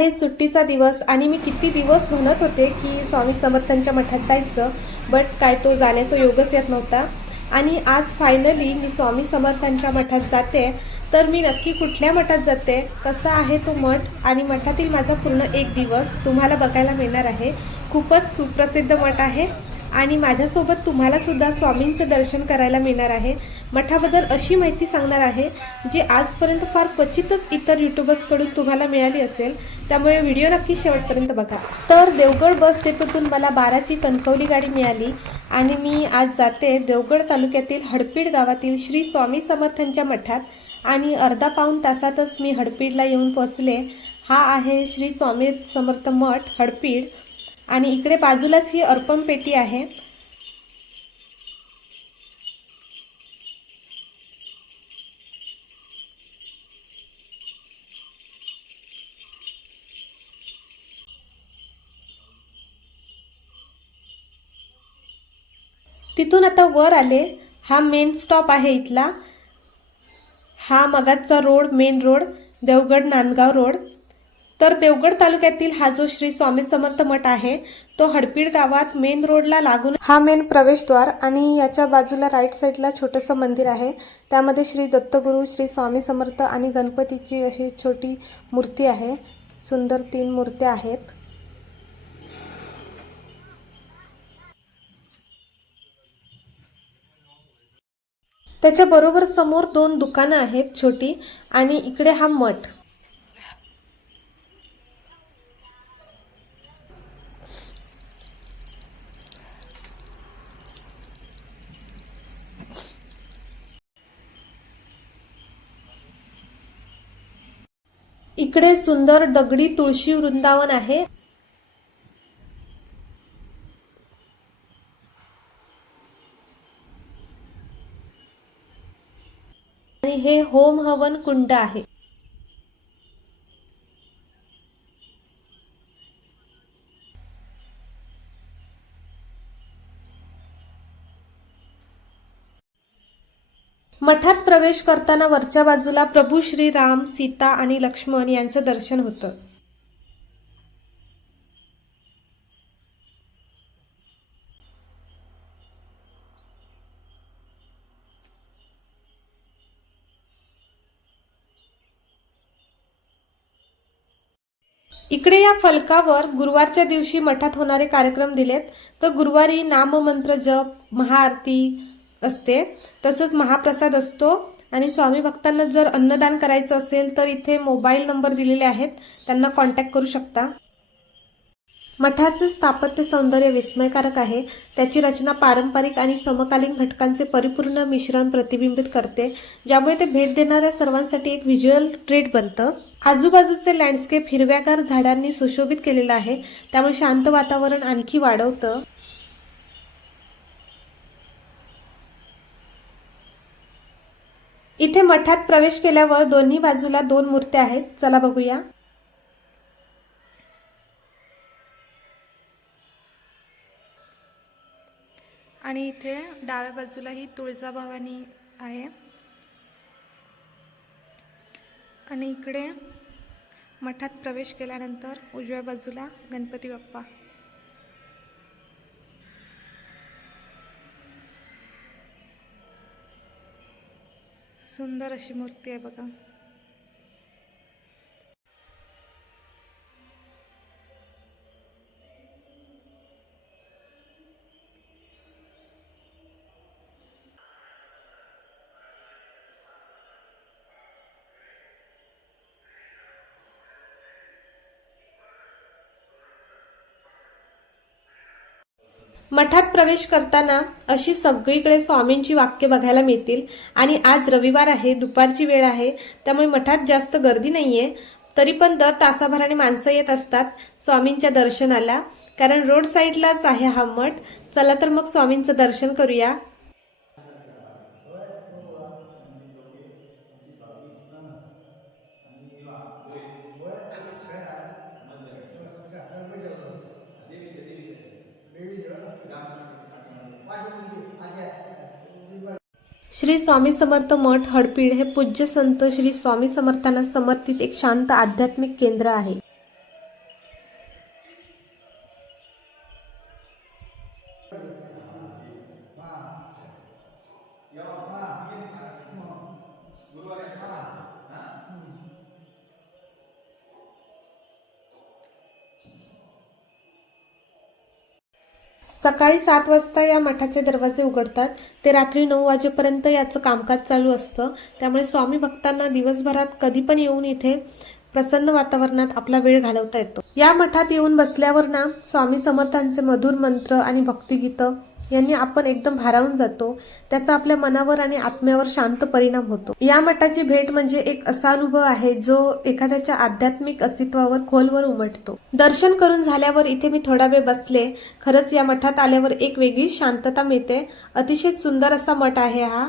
आहे सुट्टीचा दिवस. आणि मी किती दिवस म्हणत होते की स्वामी समर्थांच्या मठात जायचं बट काय तो जाण्याचा योगच येत नव्हता. आणि आज फायनली मी स्वामी समर्थांच्या मठात जाते. तर मी नक्की कुठल्या मठात जाते? कसा आहे तो मठ? आणि मठातील माझा पूर्ण एक दिवस तुम्हाला बघायला मिळणार आहे. खूपच सुप्रसिद्ध मठ आहे. आणि माझ्यासोबत तुम्हालासुद्धा स्वामींचं दर्शन करायला मिळणार आहे. मठाबद्दल अशी माहिती सांगणार आहे जी आजपर्यंत फार क्वचितच इतर युट्यूबर्सकडून तुम्हाला मिळाली असेल. त्यामुळे व्हिडिओ नक्की शेवटपर्यंत बघा. तर देवगड बस डेपोतून मला बाराची कणकवली गाडी मिळाली आणि मी आज जाते देवगड तालुक्यातील हडपीड गावातील श्री स्वामी समर्थांच्या मठात आणि अर्धा पाऊण तासातच मी हडपीडला येऊन पोचले हा आहे श्री स्वामी समर्थ मठ हडपीड. आणि इकडे बाजूलाच ही अर्पण पेटी आहे. तिथून आता वर आले. हा मेन स्टॉप आहे इथला. हा मगाचा road main road Devgad Nandgaon road तर देवगड तालुक्यातील हा जो श्री स्वामी समर्थ मठ आहे तो हडपीड गावात मेन रोडला लागून हा मेन प्रवेशद्वार आणि याच्या बाजूला राईट साईडला छोटंसं मंदिर आहे. त्यामध्ये श्री दत्तगुरू श्री स्वामी समर्थ आणि गणपतीची अशी छोटी मूर्ती आहे. सुंदर तीन मूर्त्या आहेत. त्याच्याबरोबर समोर दोन दुकानं आहेत छोटी आणि इकडे हा मठ. इकडे सुंदर दगडी तुळशी वृंदावन आहे. आणि हे होम हवन कुंड आहे. मठात प्रवेश करताना वरच्या बाजूला प्रभू श्री राम सीता आणि लक्ष्मण यांचं दर्शन होतं. इकडे या फलकावर गुरुवारच्या दिवशी मठात होणारे कार्यक्रम दिलेत. तर गुरुवारी नाममंत्र जप महाआरती असते. तसंच महाप्रसाद असतो आणि स्वामी भक्तांना जर अन्नदान करायचं असेल तर इथे मोबाईल नंबर दिलेले आहेत. त्यांना कॉन्टॅक्ट करू शकता. मठाचं स्थापत्य सौंदर्य विस्मयकारक आहे. त्याची रचना पारंपरिक आणि समकालीन घटकांचे परिपूर्ण मिश्रण प्रतिबिंबित करते. ज्यामुळे ते भेट देणाऱ्या सर्वांसाठी एक व्हिज्युअल ट्रीट बनतं. आजूबाजूचे लँडस्केप हिरव्यागार झाडांनी सुशोभित केलेलं आहे. त्यामुळे शांत वातावरण आणखी वाढवतं. इथे मठात प्रवेश केल्यावर दोन्ही बाजूला दोन मूर्त्या आहेत. चला बघूया. आणि इथे डाव्या बाजूला ही तुळजाभवानी आहे. आणि इकडे मठात प्रवेश केल्यानंतर उजव्या बाजूला गणपती बाप्पा. सुंदर अशी मूर्ती आहे बघा. मठात प्रवेश करताना अशी सगळीकडे स्वामींची वाक्य बघायला मिळतील. आणि आज रविवार आहे दुपारची वेळ आहे त्यामुळे मठात जास्त गर्दी नाही आहे तरी पण दर तासाभराने माणसं येत असतात स्वामींच्या दर्शनाला. कारण रोड साईडलाच आहे हा मठ. चला तर मग स्वामींचं दर्शन करूया. श्री स्वामी समर्थ मठ हडपीड हे पूज्य संत श्री स्वामी समर्थांना समर्पित एक शांत आध्यात्मिक केंद्र आहे. सकाळी सात वाजता या मठाचे दरवाजे उघडतात. ते रात्री नऊ वाजेपर्यंत याचं कामकाज चालू असतं. त्यामुळे स्वामी भक्तांना दिवसभरात कधी पण येऊन इथे प्रसन्न वातावरणात आपला वेळ घालवता येतो. या मठात येऊन बसल्यावर ना स्वामी समर्थांचे मधुर मंत्र आणि भक्तिगीतं यांनी आपण एकदम भारावून जातो. त्याचा आपल्या मनावर आणि आत्म्यावर शांत परिणाम होतो. या मठाची भेट म्हणजे एक असा अनुभव आहे जो एखाद्याच्या आध्यात्मिक अस्तित्वावर खोलवर उमटतो. दर्शन करून झाल्यावर इथे मी थोडा वेळ बसले. खरंच या मठात आल्यावर एक वेगळीच शांतता मिळते. अतिशय सुंदर असा मठ आहे हा.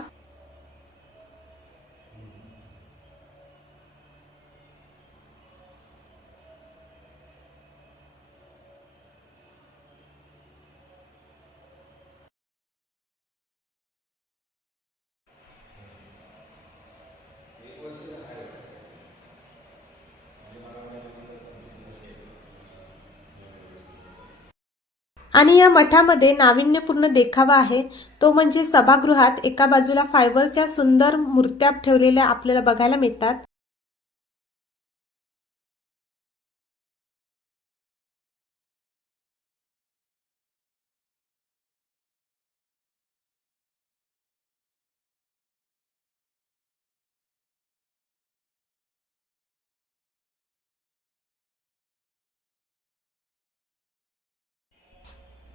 आणि या मठामध्ये नाविन्यपूर्ण देखावा आहे. तो म्हणजे सभागृहात एका बाजूला फायबरच्या सुंदर मूर्त्या ठेवलेल्या आपल्याला बघायला मिळतात.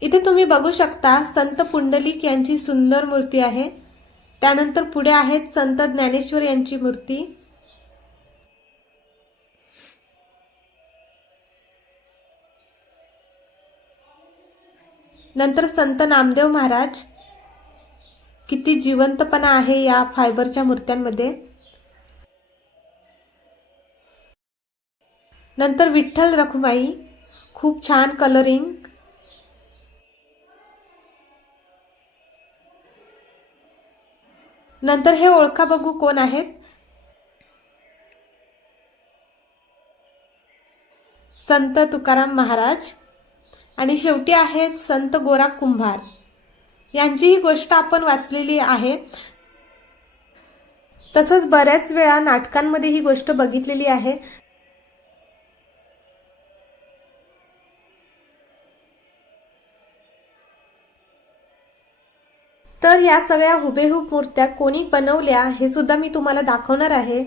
इथे तुम्ही बघू शकता संत पुंडलिक यांची सुंदर मूर्ती आहे. त्यानंतर पुढे आहेत संत ज्ञानेश्वर यांची मूर्ती. नंतर संत नामदेव महाराज. किती जिवंतपणा आहे या फायबरच्या मूर्त्यांमध्ये. नंतर विठ्ठल रखुमाई. खूप छान कलरिंग नंतर हे ओळखा बघू कोण आहेत. संत तुकाराम महाराज आणि शेवटी आहेत संत गोरा कुंभार. यांची ही गोष्ट आपण वाचलेली आहे. तसंच बऱ्याच वेळा नाटकांमध्ये ही गोष्ट बघितलेली आहे. तर या सगळ्या हुबेहूब मूर्त्या कोणी बनवल्या हे सुद्धा मी तुम्हाला दाखवणार आहे.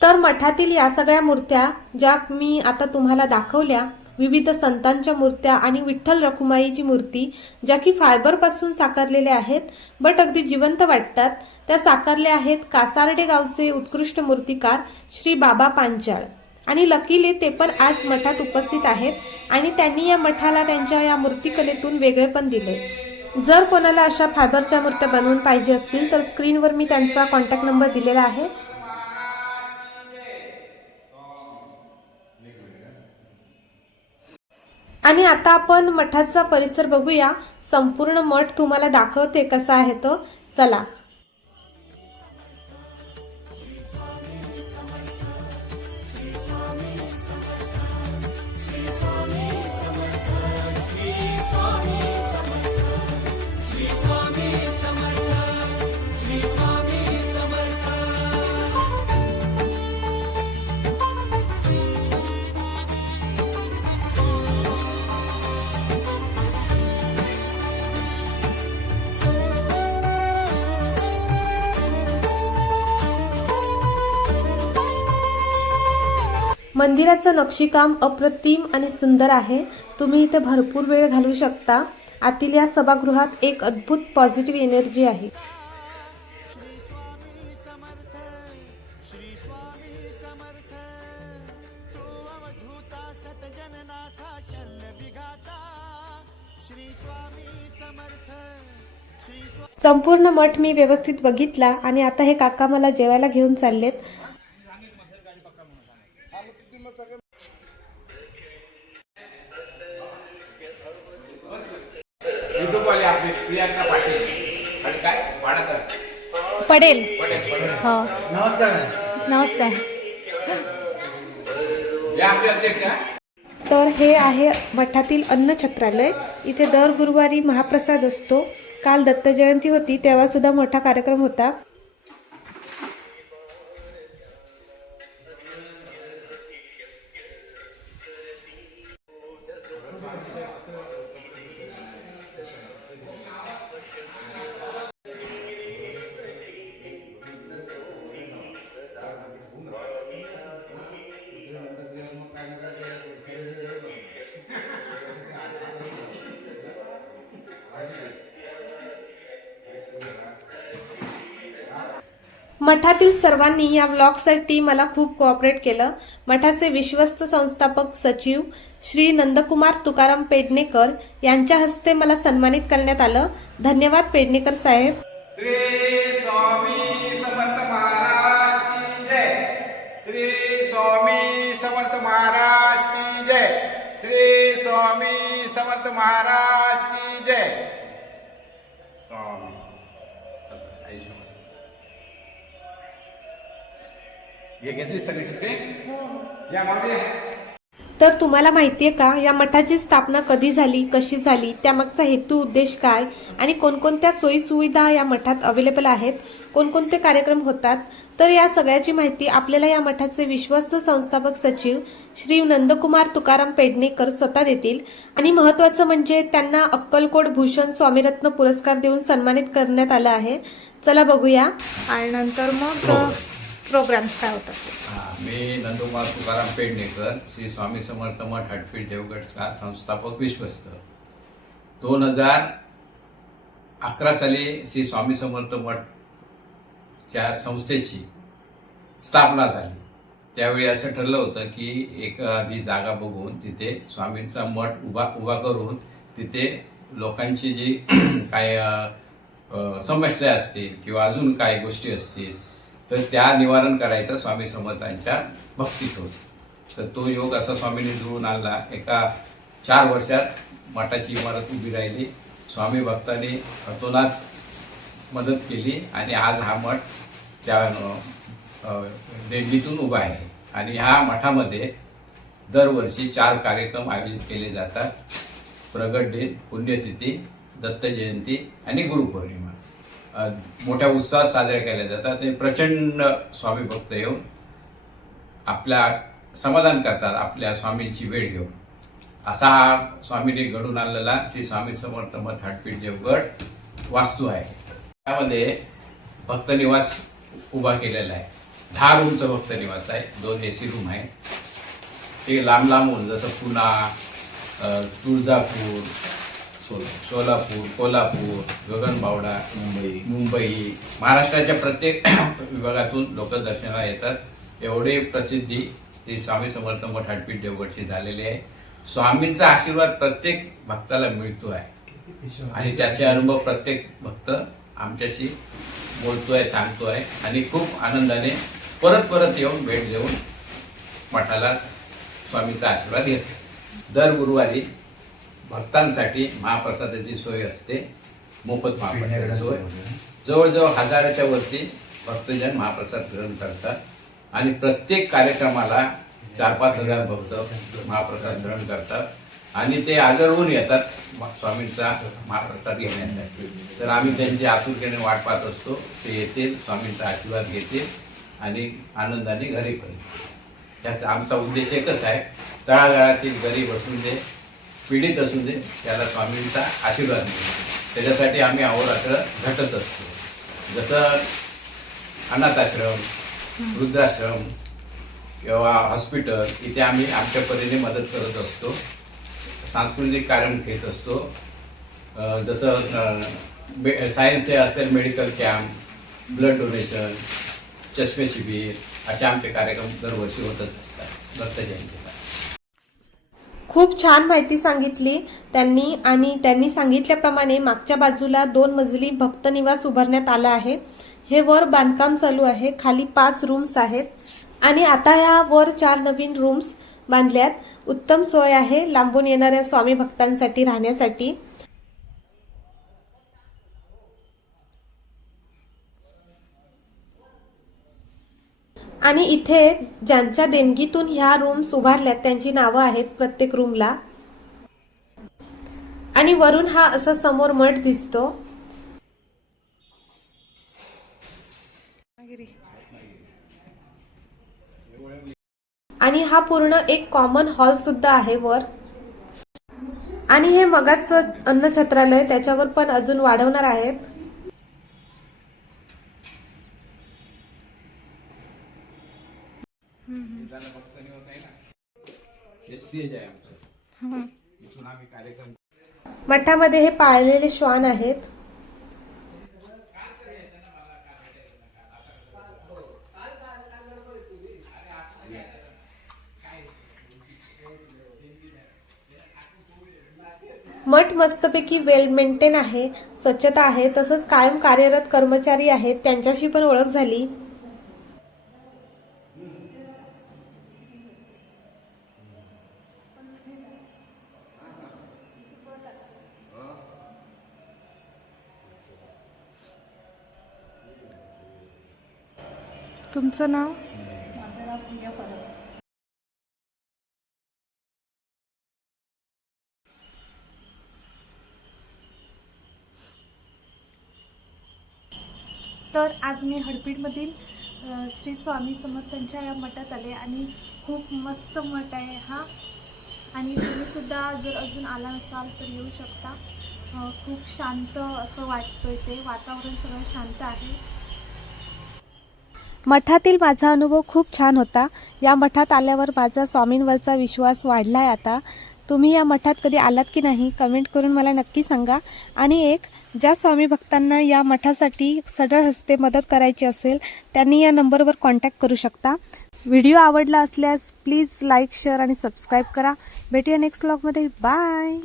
तर मठातील या सगळ्या मूर्त्या ज्या मी आता तुम्हाला दाखवल्या विविध संतांच्या मूर्त्या आणि विठ्ठल रखुमाईची मूर्ती ज्या की फायबरपासून साकारलेल्या आहेत बट अगदी जिवंत वाटतात. त्या साकारल्या आहेत कासारडे गावचे उत्कृष्ट मूर्तिकार श्री बाबा पांचाळ. आणि लकीले ते पण आज मठात उपस्थित आहेत आणि त्यांनी या मठाला त्यांच्या या मूर्तिकलेतून वेगळेपण दिले. जर कोणाला अशा फायबरच्या मूर्त्या बनवून पाहिजे असतील तर स्क्रीनवर मी त्यांचा कॉन्टॅक्ट नंबर दिलेला आहे. आणि आता आपण मठाचा परिसर बघूया. संपूर्ण मठ तुम्हाला दाखवते कसा आहे तो. चला. मंदिराचं नक्षीकाम अप्रतिम आणि सुंदर आहे. तुम्ही इथे भरपूर वेळ घालवू शकता. आतील या सभागृहात एक अद्भुत पॉझिटिव्ह एनर्जी आहे. संपूर्ण मठ मी व्यवस्थित बघितला आणि आता हे काका मला जेवायला घेऊन चाललेत. युट्यूब वाले आपले प्रियांका पाटील. आणि काय? वाडकर पडेल पटेल पटेल. हो. नमस्कार. नमस्कार. आपले अध्यक्ष आहे तर हे आहे मठातील अन्नछत्रालय इथे दर गुरुवारी महाप्रसाद असतो. काल दत्त जयंती होती तेव्हा सुद्धा मोठा कार्यक्रम होता. मठातील सर्वांनी या व्लॉगसाठी मला खूप कोऑपरेट केलं. मठाचे विश्वस्त संस्थापक सचिव श्री नंदकुमार तुकाराम पेडणेकर यांच्या हस्ते मला सन्मानित करण्यात आलं. धन्यवाद पेडणेकर साहेब. श्री स्वामी समर्थ महाराज की जय. श्री स्वामी समर्थ महाराज की जय. श्री स्वामी समर्थ महाराज की जय. हे घेतली सगळी शिकले या मागे. तर तुम्हाला माहितीये का या मठाची स्थापना कधी झाली कशी झाली त्यामागचा हेतू उद्देश काय आणि कोणकोणत्या सोयी सुविधा या मठात अवेलेबल आहेत कोणकोणते कार्यक्रम होतात तर या सगळ्याची माहिती आपल्याला या मठाचे विश्वस्त संस्थापक सचिव श्री नंदकुमार तुकाराम पेडणेकर स्वतः देतील. आणि महत्वाचं म्हणजे त्यांना अक्कलकोट भूषण स्वामीरत्न पुरस्कार देऊन सन्मानित करण्यात आलं आहे. चला बघूया. आणि नंतर मग प्रोग्राम्स काय होतात. हा, मी नंदकुमार तुकाराम पेडणेकर श्री स्वामी समर्थ मठ हटफीड देवगडचा संस्थापक विश्वस्त. दोन हजार अकरा साली श्री स्वामी समर्थ मठच्या संस्थेची स्थापना झाली. त्यावेळी असं ठरलं होतं की एखादी जागा बघून तिथे स्वामींचा मठ उभा उभा करून तिथे लोकांची जी काय समस्या असतील किंवा अजून काय गोष्टी असतील तर त्या निवारण करायचा स्वामी समर्थांच्या भक्तीत होत. तर तो योग असा स्वामींनी जुळून आणला. एका चार वर्षात मठाची इमारत उभी राहिली. स्वामी भक्ताने हतोनात मदत केली आणि आज हा मठ त्या देणगीतून उभा आहे. आणि ह्या मठामध्ये दरवर्षी चार कार्यक्रम आयोजित केले जातात. प्रगट दिन पुण्यतिथी दत्त जयंती आणि गुरुपौर्णिमा. मोठ्या उत्साहात साजऱ्या केल्या जातात. ते प्रचंड स्वामी भक्त येऊन आपल्या समाधान करतात आपल्या स्वामींची वेळ घेऊन. असा हा स्वामीने घडून आणलेला श्री स्वामी समर्थ मत हाटपीठ देवगड वास्तू आहे. त्यामध्ये भक्तनिवास उभा केलेला आहे. दहा रूमचं भक्तनिवास आहे. दोन ए सी रूम आहे. ते लांब लांबून जसं पुणा तुळजापूर सोलापूर कोल्हापूर गगनबावडा मुंबई मुंबई महाराष्ट्राच्या प्रत्येक विभागातून लोक दर्शनाला येतात. एवढे प्रसिद्धी ते स्वामी समर्थ मठ हटपीठ देवगडची झालेली आहे. स्वामींचा आशीर्वाद प्रत्येक भक्ताला मिळतो आहे. आणि त्याचे अनुभव प्रत्येक भक्त आमच्याशी बोलतोय सांगतोय आणि खूप आनंदाने परत परत येऊन भेट देऊन मठाला स्वामीचा आशीर्वाद घेतो. दर गुरुवारी भक्तांसाठी महाप्रसादाची सोय असते. मोफत महाप्रसाद सोय. जवळजवळ हजाराच्या वरती भक्तजन महाप्रसाद ग्रहण करतात. आणि प्रत्येक कार्यक्रमाला चार पाच हजार भक्त महाप्रसाद ग्रहण करतात. आणि ते आदरवून येतात स्वामींचा महाप्रसाद घेण्यासाठी. तर आम्ही त्यांची आतुरतेने वाट पाहत असतो. ते येतील स्वामींचा आशीर्वाद घेतील आणि आनंदाने घरी परत याचा आमचा उद्देश एकच आहे. तळागाळातील गरीब असून दे पीडित असून दे त्याला स्वामींचा आशीर्वाद मिळेल त्याच्यासाठी आम्ही अहोरात्र झटत असतो. जसं अनाथाश्रम वृद्धाश्रम किंवा हॉस्पिटल इथे आम्ही आमच्या परीने मदत करत असतो. सांस्कृतिक कार्यक्रम घेत असतो. जसं अं, मे सायन्सचे असेल मेडिकल कॅम्प ब्लड डोनेशन चष्मे शिबिर असे आमचे कार्यक्रम दरवर्षी होतच असतात. दत्त जयंतीला खूप छान माहिती सांगितली त्यांनी आणि त्यांनी सांगितल्याप्रमाणे मागच्या बाजूला दोन मजली भक्त निवास उभारण्यात आला आहे. हे वर बांधकाम चालू आहे. खाली पाच रूम्स आहेत. आणि आता ह्या वर चार नवीन रूम्स बांधल्यात. उत्तम सोय आहे लांबून येणाऱ्या स्वामी भक्तांसाठी राहण्यासाठी. आणि इथे ज्यांच्या देणगीतून ह्या रूम्स उभारल्यात त्यांची नावं आहेत प्रत्येक रूमला आणि वरून हा असा समोर मठ दिसतो. आणि हा पूर्ण एक कॉमन हॉल सुद्धा आहे वर. आणि हे मगाचं अन्नछत्रालय त्याच्यावर पण अजून वाढवणार आहेत. स्टेज आहे आमचं. इथून आम्ही कार्यक्रम मठामध्ये हे पाळलेले श्वान आहेत. मठ मस्तपैकी वेल मेंटेन आहे स्वच्छता आहे तसंच कायम कार्यरत कर्मचारी आहेत त्यांच्याशी पण ओळख झाली. तुमचं नाव? तर आज मी हडपीडमधील श्री स्वामी समर्थांच्या या मठात आले आणि खूप मस्त मठ आहे हा. आणि तुम्हीसुद्धा जर अजून आला नसाल तर येऊ शकता. खूप शांत असं वाटतं इथे वातावरण सगळं शांत आहे. मठातील माझा अनुभव खूप छान होता. या मठात आल्यावर माझा स्वामींवरचा विश्वास वाढला आहे आता. तुम्ही या मठात कधी आलात की नाही कमेंट करून मला नक्की सांगा. आणि एक ज्या स्वामी भक्तांना या मठासाठी सडळ हस्ते मदत करायची असेल त्यांनी या नंबरवर कॉन्टॅक्ट करू शकता. व्हिडिओ आवडला असल्यास प्लीज लाईक शेअर आणि सबस्क्राईब करा. भेटूया नेक्स्ट ब्लॉगमध्ये बाय